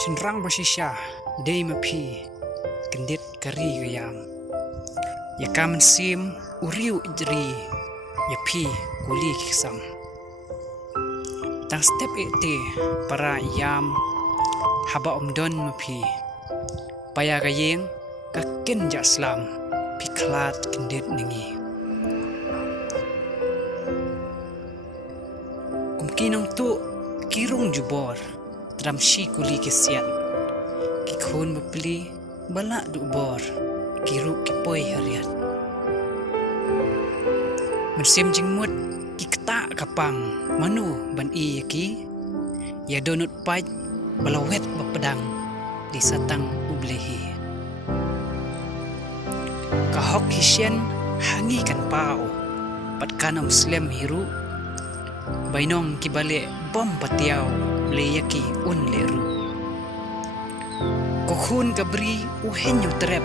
ฉันรังบชิชาได้มาพี่กันเด็ดกะรีกยามอย่ากามันซีมอุริวอิจรีอย่าพี่กุลีคิกซัมตั้งสเต็ปเอเตปรายามฮับอมดอนมาพี่ปายากะเยงกะเกินจัสลามพิคลาดกันเด็ดนึงีกุมกีนองตุกีรุงจูบอร์ตรำชีกุลีกิเสียดกิคนมาปลีบลาดูบอร์กิรุกิปอยฮาริยัดมันเสียมจิงมุดกิกตะกะปังมนูบันอีกีอย่าโดนุดไปบลาเวทบปดังdi satang ublehi kahok hisyen hangi kan pao patkan muslim hiru bainong kibale bom patiaw leyaki un leru kokhun gabri uhenyu trep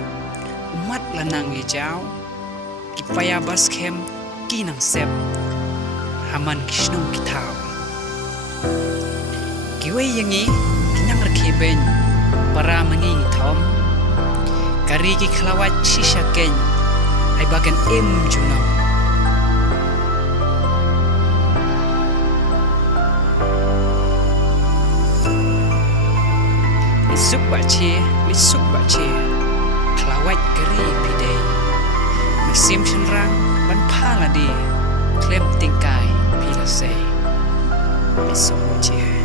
umat lanang ejau kipaya baskem kinang sep haman kishnong kitaw kiwe yangi kinang rakheben para manging thom kari ki khlawat shisha ken ai bagan em junam Leit Suk Bah Che khlawat kari pidei masim chenrang ban phala di klem tingkai pila sei Leit Suk Bah Che